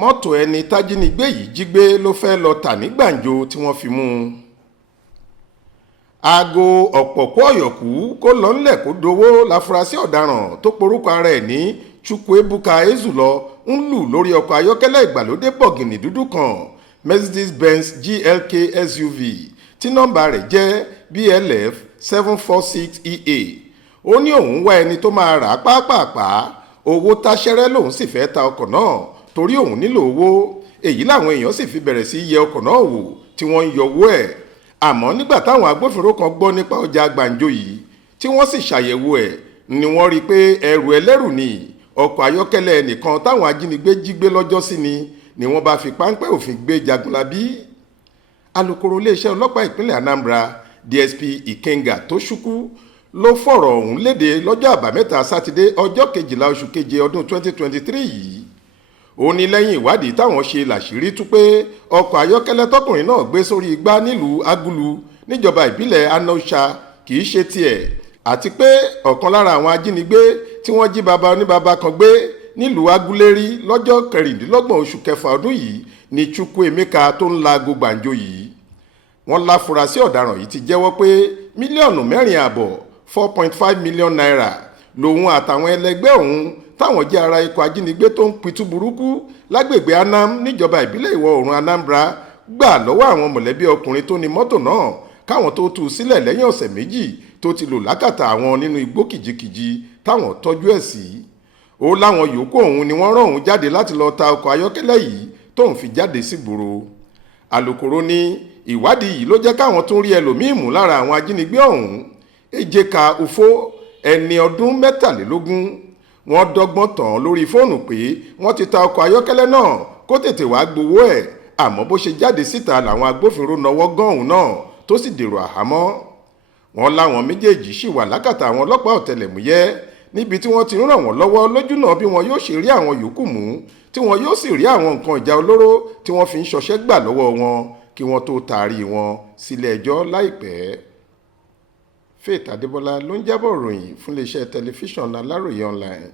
mọ́tò ẹni tájínigbé yìí jí gbé ló fẹ́ lọ tà ní Gbanjo tí wọ́n fi mú un. aago ọ̀pọ̀kú ọ̀yọ̀kú kó lọ ńlẹ̀ kó dowó láfúrásì ọ̀daràn tó porúkọ ara ẹ̀ ní Chukwuebuka Ezulọ ń lù lórí ọkọ̀ ayọ́kẹ́lẹ́ ìgbàlódé bọ̀gìnì dúdú kan Mercedes-Benz GLK SUV tí nọ́mbà rẹ̀ jẹ́ BLF 746EA. ó ní òun wá ẹni tó máa rà á pàápàá owó táṣẹ́rẹ́ lòun sì fẹ́ ta ọkọ̀ náà torí òun nílò owó. èyí làwọn èèyàn sì fi bẹ̀rẹ̀ sí yẹ ọkọ̀ náà wò tí wọ́n ń yọ owó ẹ̀. àmọ́ nígbà táwọn agbófinró kan gbọ́ nípa ọjà Gbanjo yìí tí wọ́n sì ṣàyẹ̀wò ẹ̀ ni wọ́n rí i pé ẹrù ẹlẹ́rù ni ọkọ̀ ayọ́kẹ́lẹ́ ẹnìkan táwọn ajínigbé jí gbé lọ́jọ́sí ni wọ́n bá fi páńpẹ́ òfin gbé Jagunlabi. alukoro iléeṣẹ́ ọlọ́pàá ìpínlẹ̀ Anambra DSP Ikenga Tochukwu ló fọ̀rọ̀ ọ̀hún léde lọ́jọ́ àbámẹ́ta sátidé ọjọ́ 12 oṣù keje ọdún 2023 yìí. ó ní lẹ́yìn ìwádìí táwọn ṣe làṣírí tú pé ọkọ̀ ayọ́kẹ́lẹ́ tọkùnrin náà gbé sórí igbá nílùú Agulu níjọba ìbílẹ̀ Anosha kì í ṣe tiẹ̀ àti pé ọ̀kan lára àwọn ajínigbé tí wọ́n jí baba oníbaba kan gbé nílùú Aguleri lọ́jọ́ 26 oṣù kẹfà ọdún yìí ní Chukwuemeka tó ń laago Gbanjo yìí. wọ́n láfurasí ọ̀daràn yìí ti jẹ́wọ́ pé mílíọ̀nù 4.5 4.5 million naira lòun àtàwọn ẹlẹgbẹ́ òun táwọn jẹ́ ara ikọ̀ ajínigbé tó ń pitú burúkú lágbègbè Anam níjọba ìbílẹ̀ ìwọ̀ oòrùn Anambra gbà lọ́wọ́ àwọn mọ̀lẹ́bí ọkùnrin tó ní mọ́tò náà káwọn tó tú u sílẹ̀ lẹ́yìn ọ̀sẹ̀ méjì tó ti lò lákàtà àwọn nínú igbó kìjikìji táwọn tọ́jú ẹ̀ sí. ó láwọn yòókù òun ni wọ́n rán òun jáde láti lọ ta ọkọ̀ ayọ́kẹ́lẹ́ yìí tóun fi jáde sígboro. alukoro ní ìwádìí yìí ló jẹ́ káwọn tún rí ẹlòmíín mú lára àwọn ajínigbé ọ̀hún. Ejeka Ufo ẹni ọdún 23 wọ́n dọ́gbọ́n tàn lórí fóònù pé wọ́n ti ta ọkọ̀ ayọ́kẹ́lẹ́ náà kó tètè wá gbowó ẹ̀ àmọ́ bó ṣe jáde síta làwọn agbófinró nawọ́ gán òun náà tó sì dèrò àhámọ́. wọ́n láwọn méjèèjì sì wà lákàtà àwọn ọlọ́pàá ọ̀tẹlẹ̀múyẹ́ níbi tí wọ́n ti ń ràn wọ́n lọ́wọ́ lójúnà bí wọn yóò ṣe rí àwọn yòókù mú tí wọn yóò sì rí àwọn nǹkan ìjà olóró tí wọ́n fi ń ṣọṣẹ́ gbà lọ́wọ́ wọn kí wọ́n tó taari wọn sílé ẹjọ́ láìpẹ́. Faith Adébọ́lá ló ń jábọ̀ ròyìn fún iléeṣẹ́ tẹlifíṣàn Aláròye online.